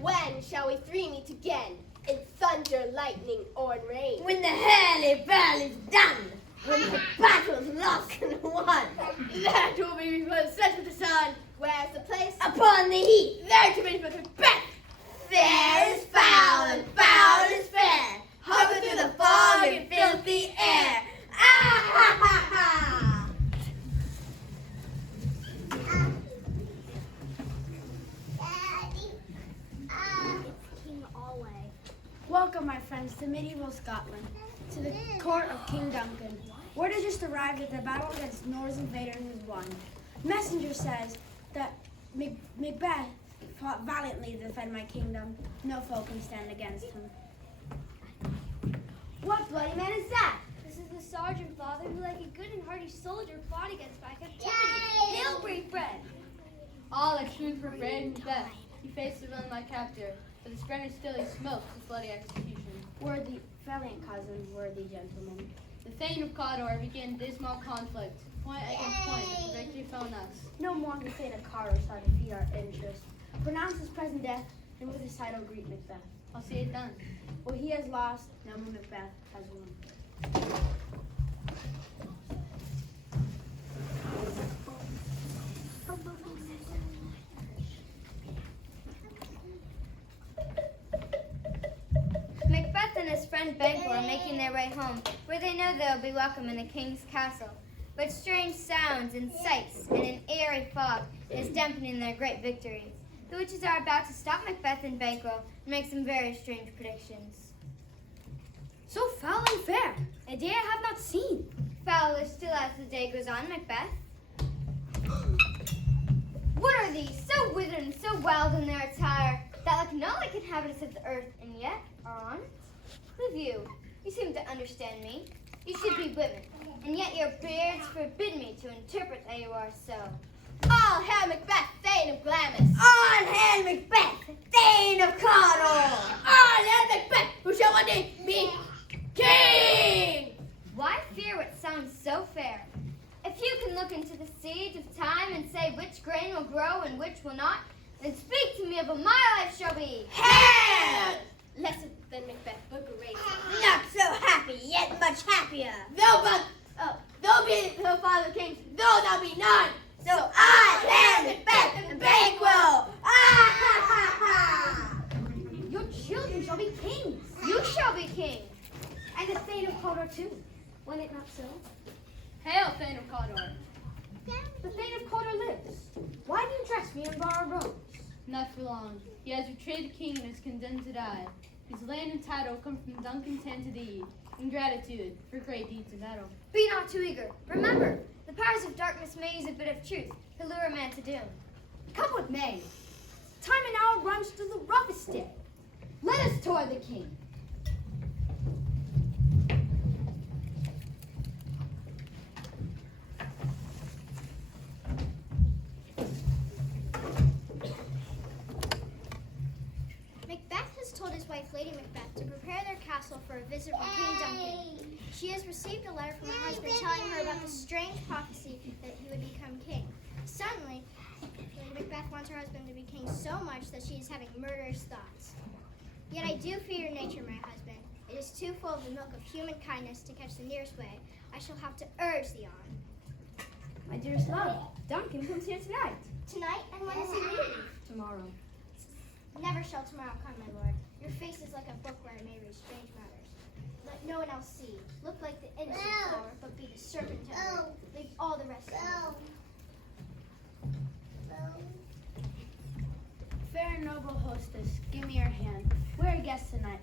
When shall we three meet again in thunder, lightning, or in rain? When the hurly burly's done, when the battle's lost and won. That will be before the set of the sun. Where's the place? Upon the heath, There to meet with Macbeth. fair is foul and foul is fair. Hover through the fog and filthy air. Ah ha ha ha! Welcome, my friends, to medieval Scotland, to the court of King Duncan. Word has just arrived that the battle against Norse invaders is won. Messenger says that Macbeth fought valiantly to defend my kingdom. No foe can stand against him. What bloody man is that? This is the sergeant, father, who like a good and hearty soldier fought against my captivity. Hail, brave friend! All the truth for brave Macbeth. He faced the villain like captor, but his friend is still he smokes his bloody execution. Worthy, valiant cousins, worthy gentlemen. The Thane of Cawdor began dismal conflict, point against point, with victory fell on us. No more the fate of Carter shall defeat our interest. Pronounce his present death, and with his title greet Macbeth. I'll see it done. Well, he has lost, now Macbeth has won. Macbeth and his friend Banquo are making their way home, where they know they'll be welcome in the king's castle. But strange sounds and sights and an airy fog is dampening their great victories. The witches are about to stop Macbeth and Banquo and make some very strange predictions. So foul and fair, a day I have not seen. Fouler still as the day goes on, Macbeth. What are these, so withered and so wild in their attire, that look not like inhabitants of the earth, and yet are on it? Who of you? You seem to understand me. You should be women, and yet your beards forbid me to interpret that you are so. All hail Macbeth, Thane of Glamis. On hail Macbeth, Thane of Cawdor! All hail Macbeth, who shall one day be king. Why fear what sounds so fair? If you can look into the seeds of time and say which grain will grow and which will not, then speak to me of what my life shall be. Hail! Lesser than Macbeth, but greater. Not so happy, yet much happier. Though be the father king, though thou be none. So I hail Macbeth and Banquo! Ah ha ha ha! Your children shall be kings, You shall be king. and the Thane of Cawdor too. When it not so? Hail, Thane of Cawdor! The Thane of Cawdor lives. Why do you dress me in borrowed robes? Not for long. He has betrayed the king and is condemned to die. His land and title come from Duncan's hand to thee, in gratitude for great deeds in battle. Be not too eager. Remember, the powers of darkness may use a bit of truth to lure a man to doom. Come what may. Time and hour runs to the roughest day. Let us toward the king. Macbeth has told his wife, Lady Macbeth, to prepare their castle for a visit from King Duncan. She has received a letter from her husband telling her about the strange prophecy that he would become king. Suddenly, Lady Macbeth wants her husband to be king so much that she is having murderous thoughts. Yet I do fear your nature, my husband. It is too full of the milk of human kindness to catch the nearest way. I shall have to urge thee on. My dearest love, Duncan comes here tonight. Tonight, and when does he leave? Tomorrow. Never shall tomorrow come, my lord. Your face is like a book where I may read strange matters. Let no one else see. Look like the innocent flower, but be the serpent tender. Leave all the rest alone. Fair and noble hostess, give me your hand. We're a guest tonight.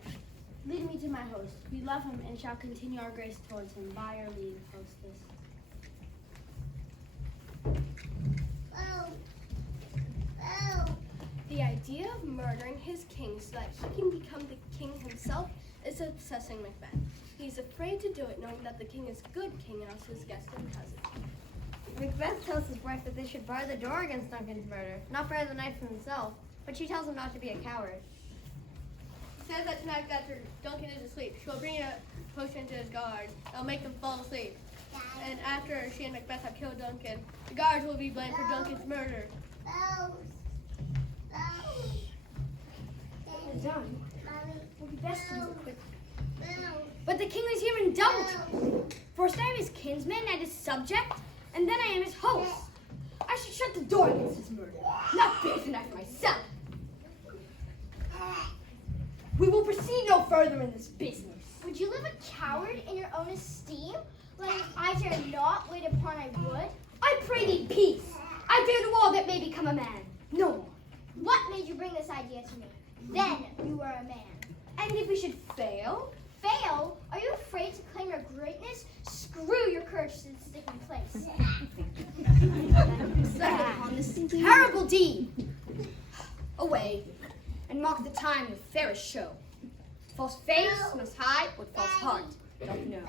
Lead me to my host. We love him and shall continue our grace towards him. By your leave, hostess. The idea of murdering his king so that he can become the king himself is obsessing Macbeth. He's afraid to do it, knowing that the king is good king and also his guest and cousin. Macbeth tells his wife that they should bar the door against Duncan's murder, not bear the knife himself, but she tells him not to be a coward. He says that tonight after Duncan is asleep, she will bring a potion to his guard. That'll make him fall asleep. And after she and Macbeth have killed Duncan, the guards will be blamed for Duncan's murder. We're done. It would be best to do it quickly. But the king is here in double trouble. First I am his kinsman and his subject, and then I am his host. I should shut the door against his murder, not patronize myself. We will proceed no further in this business. Would you live a coward in your own esteem? Letting I dare not wait upon I would? I pray thee peace. I dare do all that may become a man. No more. What made you bring this idea to me? Then you are a man. And if we should fail? Fail? Are you afraid to claim your greatness? Screw your courage to stick in place. On this terrible deed. Away, and mark the time with fairest show. False face must hide what false heart don't know.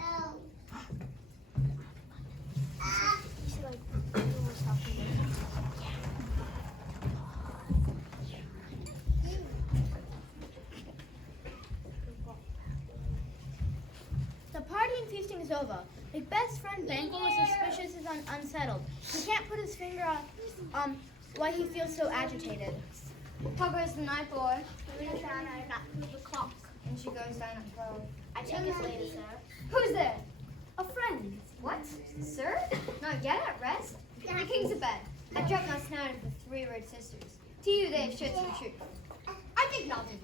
The party and feasting is over. Macbeth's friend Banquo is suspicious and unsettled. He can't put his finger on why he feels so agitated. How goes the night, boy? We found out not move the clock. And she goes down at 12. I take his lady, sir. Who's there? A friend. What? Sir? Not yet at rest? The king's abed. I dropped my snout of the 3 red sisters. To you they have showed some truth. I think not of him.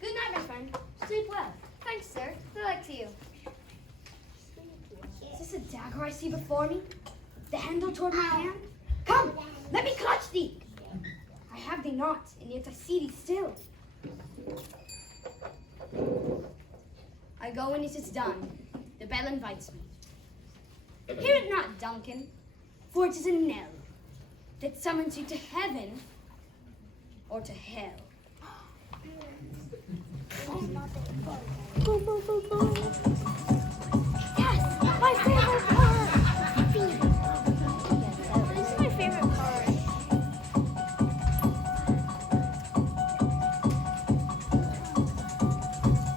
Good night, my friend. Sleep well. Thanks, sir. Good luck to you. Is this a dagger I see before me? The handle toward my hand? Come, let me clutch thee. I have thee not, and yet I see thee still. I go when it is done. The bell invites me. Hear it not, Duncan, for it is a knell that summons you to heaven or to hell. Yes, my favorite part. This is my favorite part.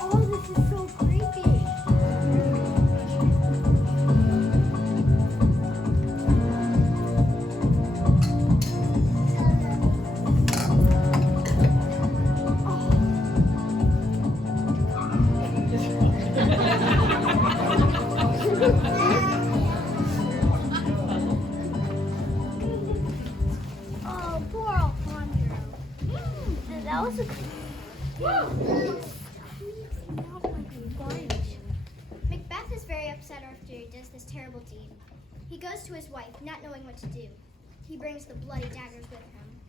Oh, this is so creepy. Oh, poor Alejandro. That was a... Macbeth is very upset after he does this terrible deed. He goes to his wife, not knowing what to do. He brings the bloody daggers with him.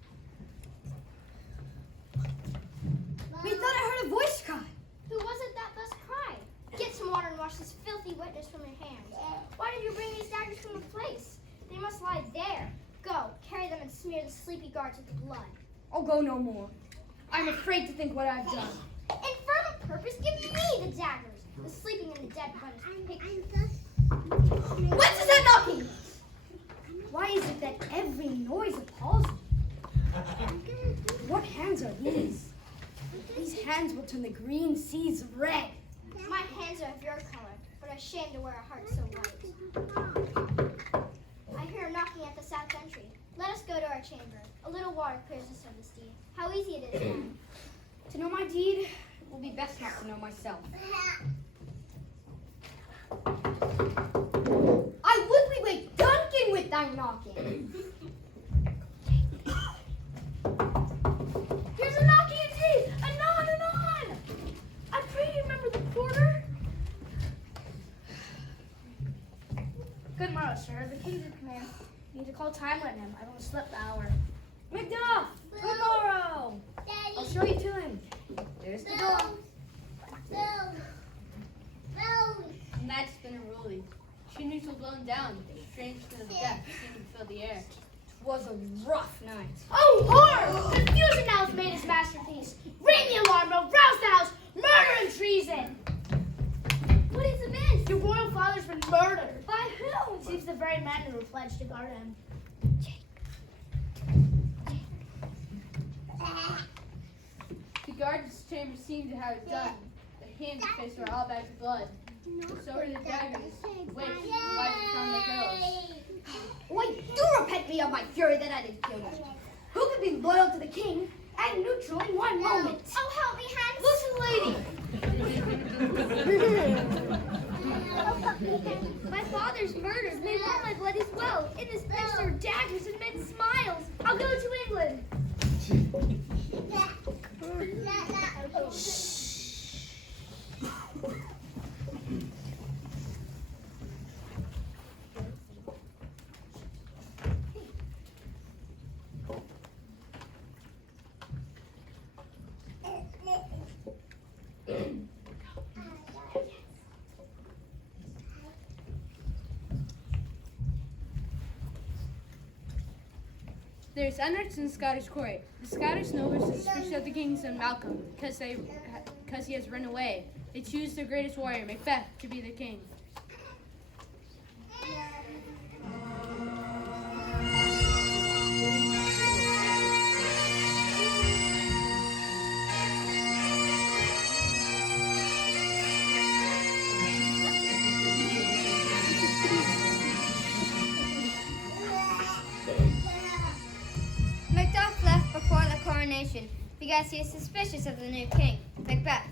Methought I heard a voice cry. Who was it that thus cried? Get some water and wash this filthy witness from your hands. Why did you bring these daggers from the place? They must lie there. Go, carry them and smear the sleepy guards with the blood. I'll go no more. I'm afraid to think what I've done. Infernal purpose, give me the daggers. The sleeping and the dead punish. Whence is that knocking? Why is it that every noise appalls me? What hands are these? These hands will turn the green seas red. My hands are of your color, but I'm ashamed to wear a heart so white. I hear knocking at the south entry. Let us go to our chamber. A little water clears us of this deed. How easy it is then. To know my deed, it will be best not to know myself. I would we wake Duncan with thy knocking. Here's a knocking indeed! Anon, anon! I pray you remember the porter. Good morrow, sir. The king did command me to call time on him. I've only slept the hour. Macduff, good morrow. I'll show you to him. There's the door. The night's been unruly. Chimneys were blown down. Strange smell of death seemed to fill the air. Was a rough night. Oh, horror! Confusion now has made his masterpiece. Ring the alarm bell, rouse the house, murder and treason! What is amiss? Your royal father's been murdered. By whom? Seems the very men who were pledged to guard him. The guards' chamber seemed to have it done. The hands and face are all bags of blood. So are the daggers, which the wife found the girls. Wait, do repent me of my fury that I did kill you. Who could be loyal to the king and neutral in one moment? Oh, help me, Hans. My father's murders made warm my blood as well. In his place there were daggers and men smiles. I'll go to England. There's unrest in the Scottish court. The Scottish nobles are suspicious of the king's son Malcolm because he has run away. They choose their greatest warrior, Macbeth, to be the king. Macduff left before the coronation because he is suspicious of the new king, Macbeth.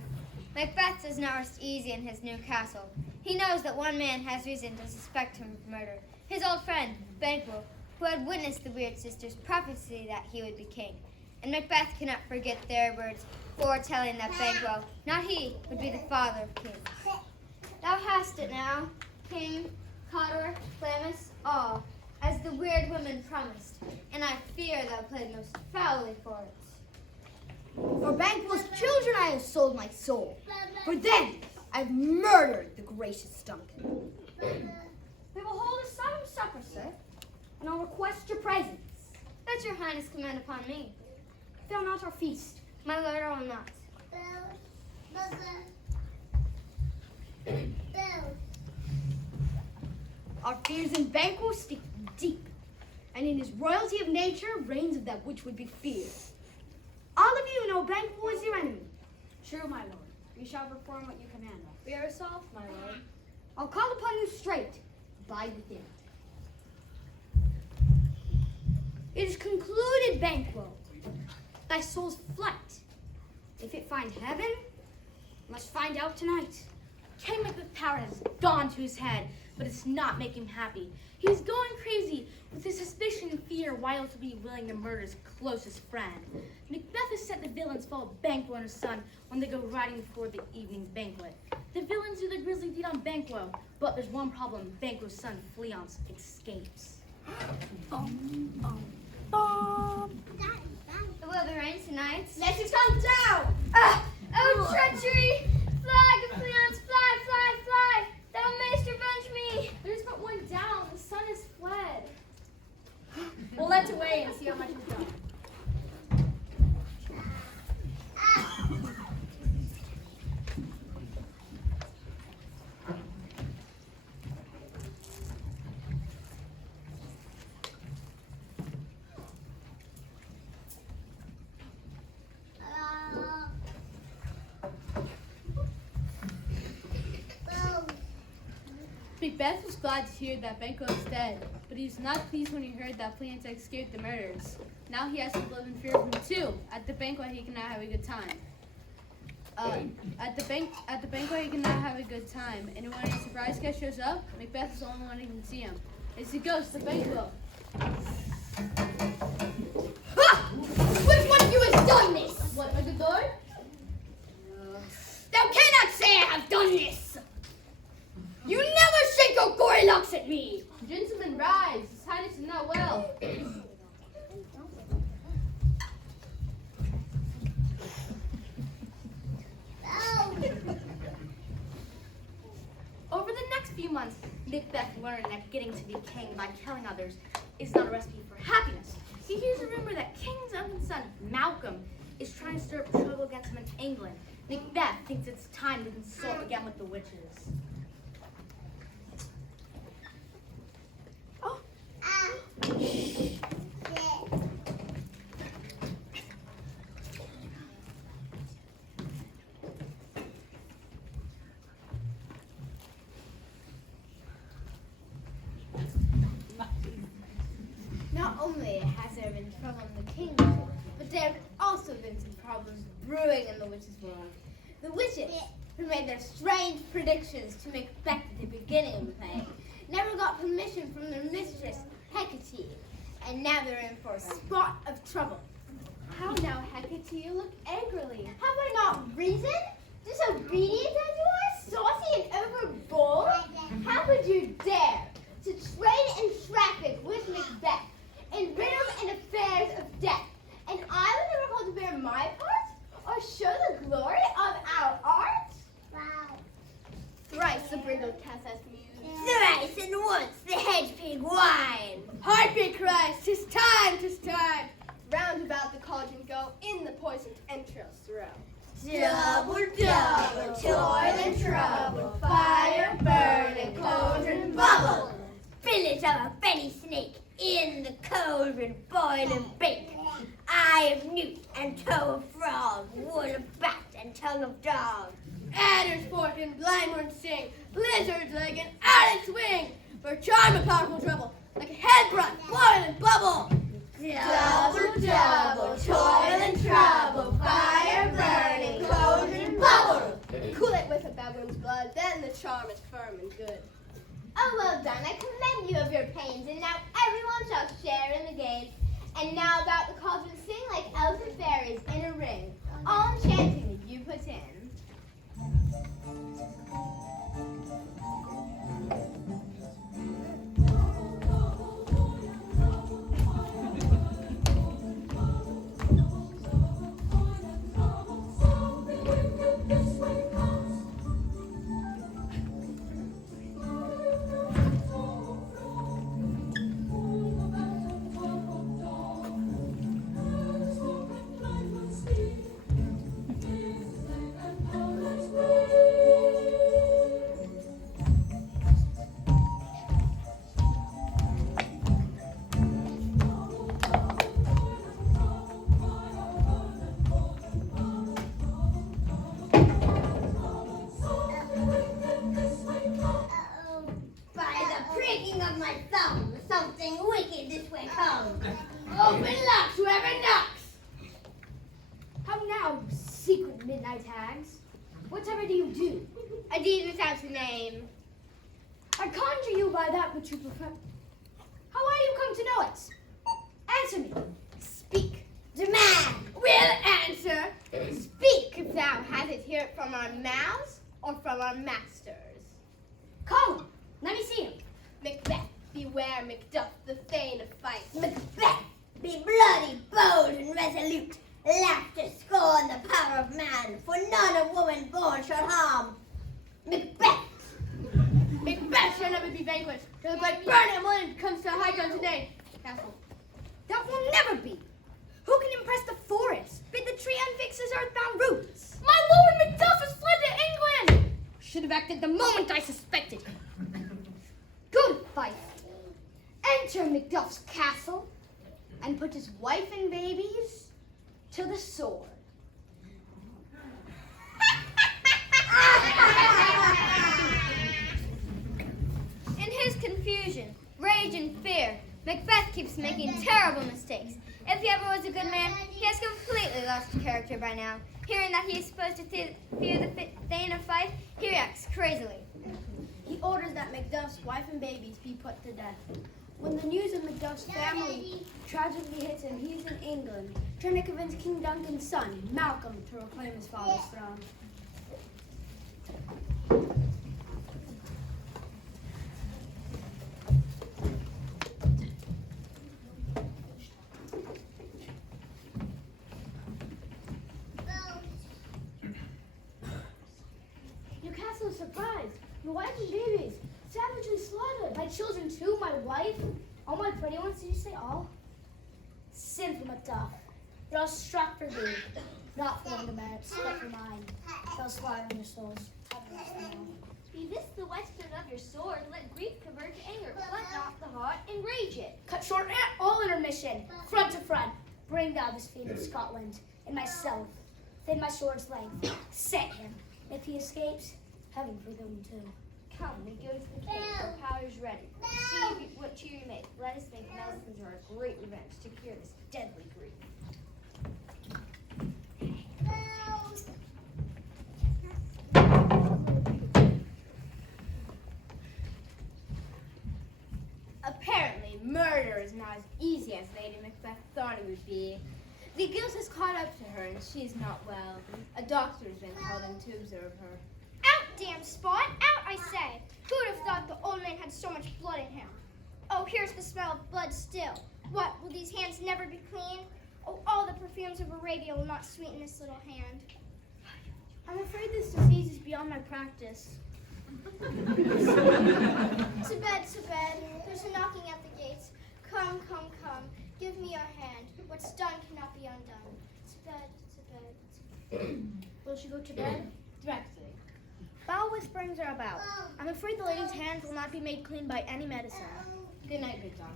Macbeth does not rest easy in his new castle. He knows that one man has reason to suspect him of murder, his old friend, Banquo, who had witnessed the Weird Sisters' prophecy that he would be king. And Macbeth cannot forget their words foretelling that Banquo, not he, would be the father of kings. Thou hast it now, King, Cawdor, Glamis, all, as the weird woman promised, and I fear thou played most foully for it. For Banquo's children I have sold my soul. For them I've murdered the gracious Duncan. We will hold a solemn supper, sir, and I'll request your presence. Let your highness command upon me. Fail not our feast. My lord, I will not. Our fears in Banquo stick deep, and in his royalty of nature reigns of that which would be feared. All of you know Banquo is your enemy. True, my lord. We shall perform what you command us. We are resolved, my lord. I'll call upon you straight. Bide within. It is concluded, Banquo. Thy soul's flight, if it find heaven, must find out tonight. King Macbeth's power has gone to his head, but it's not making him happy. He's going crazy with his suspicion and fear why else would he be willing to murder his closest friend. Macbeth has set the villains follow Banquo and his son when they go riding before the evening's banquet. The villains do the grisly deed on Banquo, but there's one problem: Banquo's son Fleance escapes. Will the rain tonight? Let it come down! Oh, treachery! Flag of Fleance, fly, fly, fly! Thou mayst revenge me! There's but one down. The sun has fled. We'll let it away and see how much is done. Macbeth was glad to hear that Banquo is dead, but he was not pleased when he heard that Fleance had escaped the murders. Now he has to live in fear of him too. At the banquet, he cannot have a good time. At the banquet, he cannot have a good time, and when a surprise guest shows up, Macbeth is the only one who can see him. It's the ghost of Banquo. Ha! Which one of you has done this? What, my good lord? Thou cannot say I have done this! You never shake your gory locks at me! Gentlemen, rise. His highness is not well. Over the next few months, Macbeth learned that getting to be king by killing others is not a recipe for happiness. He hears a rumor that King Duncan's son, Malcolm, is trying to stir up trouble against him in England. Macbeth thinks it's time to consult again with the witches. only has there been trouble in the kingdom, but there have also been some problems brewing in the witches' world. The witches, who made their strange predictions to Macbeth at the beginning of the play, never got permission from their mistress, Hecate, and now they're in for a spot of trouble. How now, Hecate, you look angrily. Have I not reason? Disobedient as you are, saucy and overbold? How could you dare to trade and traffic with Macbeth in riddles and affairs of death? And I was never called to bear my part or show the glory of our art? Wow. Thrice the brindled cat hath mused. Thrice and once the hedge pig whined. Heartbeat cries, 'tis time, 'tis time. Round about the cauldron go, in the poisoned entrails throw. Double, double, toil and trouble, fire, burn, and cauldron bubble. Fillet of a fenny snake, in the cauldron boil and bake. Eye of newt and toe of frog, wood of bat and tongue of dog. Adder's fork and blindhorn sing, lizard's leg and at its wing. For charm of powerful trouble, like a head brush, boil and bubble. Double, double, toil and trouble, fire, burn, and cauldron bubble. Cool it with a baboon's blood, then the charm is firm and good. Oh, well done. I commend you of your pains, and now everyone shall share in the games. And now about the cauldron sing like elves and fairies in a ring, all enchanting that you put in. Something wicked this way comes. Open locks, whoever knocks. How now, you secret midnight hags? Whatever do you do? A deed without a name. I conjure you by that which you prefer. How are you come to know it? Answer me. Speak. Demand. Will answer. Speak if thou hast heard it from our mouths or from our masters. Call him. Let me see him. Macbeth, beware Macduff, the thane of fight. Macbeth, be bloody, bold, and resolute. Laugh to scorn the power of man, for none of woman born shall harm. Macbeth. Macbeth shall never be vanquished. Till the great burning wind comes to high ground today. Castle. That will never be. Who can impress the forest? Bid the tree unfix his earthbound roots. My lord Macduff has fled to England! Should have acted the moment I suspected. Good Fife. Enter Macduff's castle and put his wife and babies to the sword. In his confusion, rage, and fear, Macbeth keeps making terrible mistakes. If he ever was a good man, he has completely lost character by now. Hearing that he is supposed to fear the Thane of Fife, he reacts crazily. He orders that Macduff's wife and babies be put to death. When the news of Macduff's family tragically hits him, he's in England, trying to convince King Duncan's son, Malcolm, to reclaim his father's throne. Your castle is surprised. Your wife and babies, savagely slaughtered. My children too, my wife. All my pretty ones, did you say all? Sinful Macduff, thou struck for thee, not for the merits, but for mine. Thou slaughtering your souls. Be this the whetstone of your sword, let grief convert to anger, let not the heart enrage it. Cut short all intermission, front to front. Bring thou this fiend of Scotland, and myself, within my sword's length. Set him. If he escapes, heaven for them too. Come, we go to the king. Our powder's ready. See what cheer you make. Let us make medicine to our great revenge to cure this deadly grief. Apparently, murder is not as easy as Lady Macbeth thought it would be. The guilt has caught up to her, and she is not well. A doctor has been called in to observe her. Out, damn Spot! Out, I say! Who would have thought the old man had so much blood in him? Oh, here's the smell of blood still. What, will these hands never be clean? Oh, all the perfumes of Arabia will not sweeten this little hand. I'm afraid this disease is beyond my practice. To bed, to bed. There's a knocking at the gates. Come, come, come. Give me your hand. What's done cannot be undone. To bed, to bed, to bed. Will she go to bed? Directly. Foul whisperings are about. I'm afraid the lady's hands will not be made clean by any medicine. Good night, good doctor.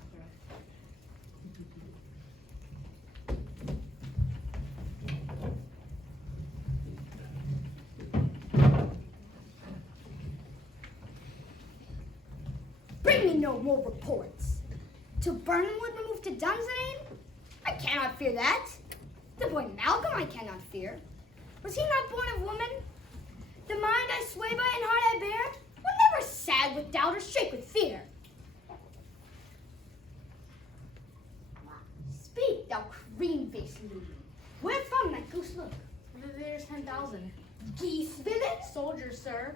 Bring me no more reports. To Burnwood removed to Dunsinane? I cannot fear that. The boy Malcolm I cannot fear. Was he not born of woman? The mind I sway by and heart I bear will never sag with doubt or shake with fear. Speak, thou cream-faced lady. Where from that goose look? There's 10,000. Geese villain? Soldiers, sir.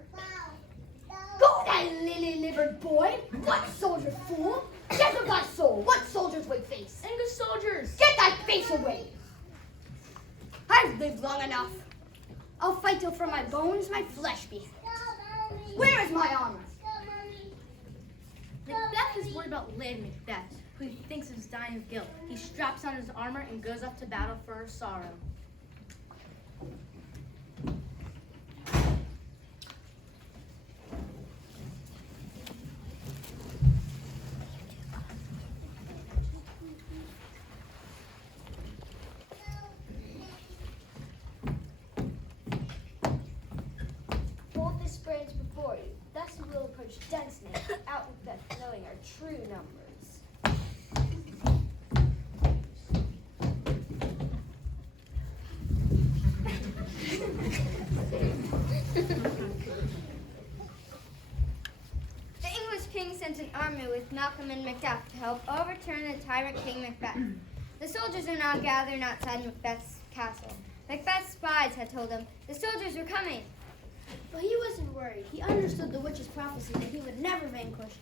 Go, thou lily-livered boy! What soldier, fool? Death of thy soul! What soldier's white face? English soldiers! Get thy face away! I've lived long enough. I'll fight till from my bones my flesh be hacked. Where is my armor? Macbeth is worried about Lady Macbeth, who he thinks is dying of guilt. He straps on his armor and goes off to battle for her sorrow. Hold this branch before you. Thus we will approach Dunsinane without Macbeth knowing our true numbers. The English king sent an army with Malcolm and Macbeth to help overturn the tyrant King Macbeth. The soldiers are now gathering outside Macbeth's castle. Macbeth's spies had told him the soldiers were coming. But he wasn't worried. He understood the witch's prophecy that he would never vanquish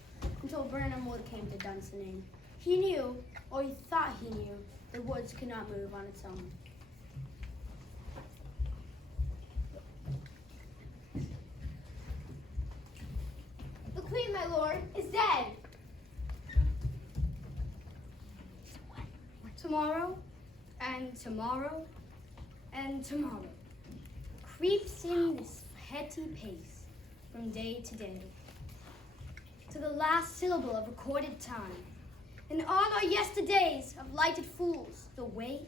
until Burnham Wood came to Dunsinane. He knew, or he thought he knew, the woods could not move on its own. The queen, my lord, is dead. Tomorrow, and tomorrow, and tomorrow creeps in this petty pace from day to day, to the last syllable of recorded time. And all our yesterdays of lighted fools, the way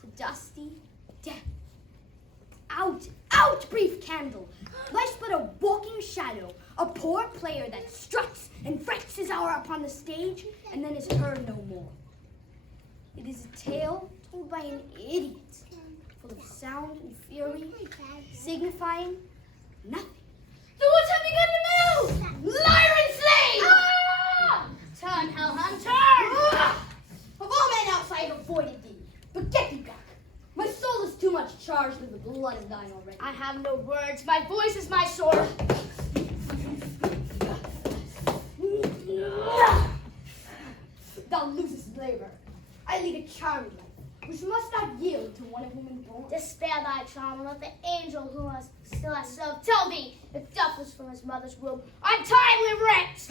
to dusty death. Out, out, brief candle! Life's but a walking shadow, a poor player that struts and frets his hour upon the stage and then is heard no more. It is a tale told by an idiot, full of sound and fury, signifying nothing. The woods have begun to move! Liar and slave! Ah! Turn, hellhound, turn! Ah! Of all men else I have avoided thee, but get thee back. My soul is too much charged with the blood of thine already. I have no words. My voice is my sword. Thou losest labor. I lead a charming life, which must not yield to one of woman born. Despair thy charm, and let the angel who has still has served tell thee if death was from his mother's womb, untimely wrecked.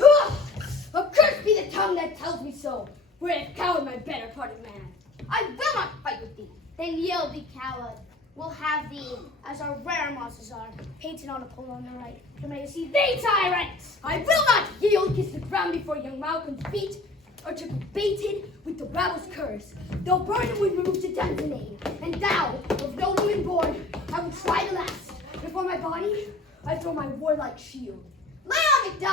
Accursed be the tongue that tells me so, for it hath cowed my better part of man. I will not fight with thee. Then yield, be coward. We'll have thee, as our rare monsters are, painted on a pole on the right, to make us see thee, tyrant! I will not yield, kiss the ground before young Malcolm's feet, or to be baited with the rabble's curse. Though Burnham would remove to Dunsinane, and thou, of no woman born, I will try the last. Before my body, I throw my warlike shield. Lay on, Macbeth!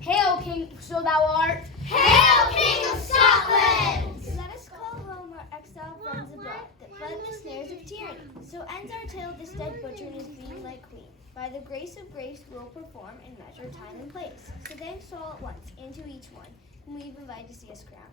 Hail, King, so thou art. Hail, King of Scotland! Let us call home our exiled friends abroad that fled the snares of tyranny. So ends our tale of this dead butcher and his being like queen. By the grace of grace we'll perform and measure time and place. So thanks all at once, and to each one, whom we've invited to see us crowned.